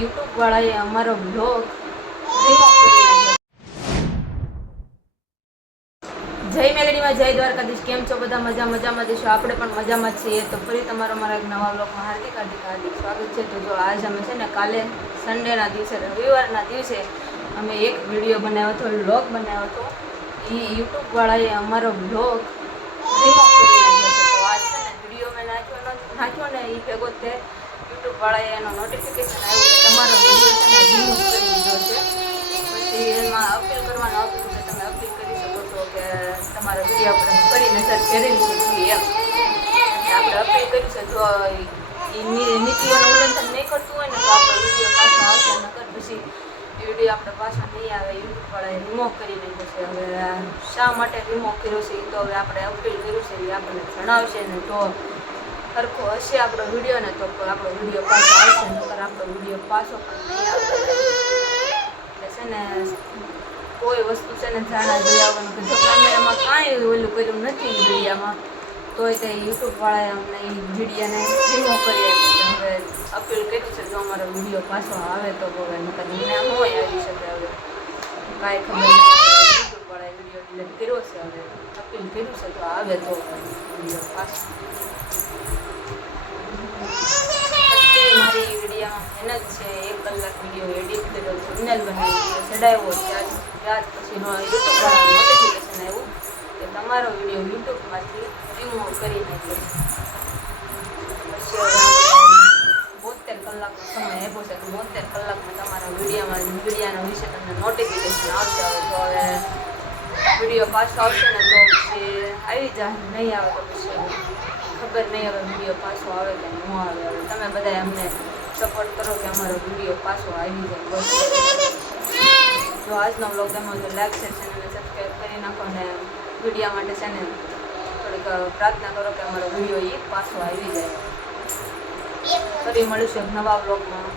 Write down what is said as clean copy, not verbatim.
YouTube વાળાએ અમારો blog remove કરી નાખ્યો. જય મેલેડીમાં જય દ્વારકાધીશ. કેમ છો બધા? મજામાં જઈશું. આપણે પણ મજામાં જ છીએ. તો ફરી તમારો મારા એક નવા બ્લોગમાં હાર્દિક સ્વાગત છે. તો જો આજ અમે છે ને કાલે સન્ડેના દિવસે, રવિવારના દિવસે અમે એક વિડીયો બનાવ્યો હતો, બ્લોગ બનાવ્યો હતો. એ યુટ્યુબ વાળાએ અમારો બ્લોગ રિમૂવ કરી નાખ્યો છે. તો આજ છે ને વિડીયો મેં નાખ્યો ને એ ભેગો તે યુટ્યુબ વાળાએ એનો નોટિફિકેશન આવ્યું કે તમારો વિડીયો છે ને રિમૂવ કરી દીધો છે. પછી એમાં અપીલ કરવાનું આવતું કે તમે અપીલ કરી શકો છો કે તમારા વિડીયો આપણે ફરી નજર ફેરવી શકીએ એમ. આપણે અપીલ કરી છે. જો એ નીતિઓનું ઉલ્લંઘન નહીં કરતું હોય ને તો આપણો વિડીયો પાછો આવશે, નકર પછી એ વિડીયો આપણે પાછો નહીં આવે. યુટ્યુબ વાળાએ રિમૂવ કરી નાખ્યો છે. હવે શા માટે રિમૂવ કર્યો છે એ તો હવે આપણે અપીલ કર્યું છે એ આપણને જણાવશે ને તો સરખો હશે આપણો વિડીયો ને તો આપણો વિડીયો પાછો આવશે, નકર આપણો વિડીયો પાછો પણ નહીં આવે. એટલે છે ને કોઈ વસ્તુ છે ને જાણા જોઈ આવવાનું કે જો અમે એમાં કાંઈ ઓલું કર્યું નથી વિડીયામાં તોય તે યુટ્યુબવાળાએ અમને એ વિડીયાને રિમૂવ કરી આપ્યું. હવે અપીલ કરી છે જો અમારો વિડીયો પાછો આવે તો હવે નકર મને હોય આવી શકે. હવે કાંઈ ખબર નહીં. યુટ્યુબવાળાએ વિડીયો ડિલીટ કર્યો છે. હવે અપીલ કર્યું છે તો આવે તો વિડીયો પાછો. મારી વિડીયામાં મહેનત છે. 1 કલાક વિડીયો એડિટ કર્યો, થંબનેલ બનાવ્યો, ચડાવ્યો. ત્યાર પછી યુટ્યુબવાળાનું નોટિફિકેશન આવ્યું કે તમારો વિડીયો યુટ્યુબમાંથી રિમૂવ કરી નાખ્યો. પછી 72 કલાકનો સમય આપ્યો છે. 72 કલાકમાં તમારા વિડીયાના વિશે તમને નોટિફિકેશન આવશે. હવે તો હવે વિડીયો પાછો આવશે ને તો પછી આવી જાય, નહીં આવે તો પછી ખબર નહીં હવે વિડીયો પાછો આવે કે ન આવે. હવે તમે બધા અમને સપોર્ટ કરો કે અમારો વિડીયો પાછો આવી જાય. બસ જો આજનો બ્લોગ ગમ્યો તો લાઈક, શેર, ચેનલને સબસ્ક્રાઈબ કરી નાખો ને વિડીયો માટે છે ને થોડીક પ્રાર્થના કરો કે અમારો વિડીયો એ પાછો આવી જાય. ફરી મળીશું એક નવા બ્લોગમાં.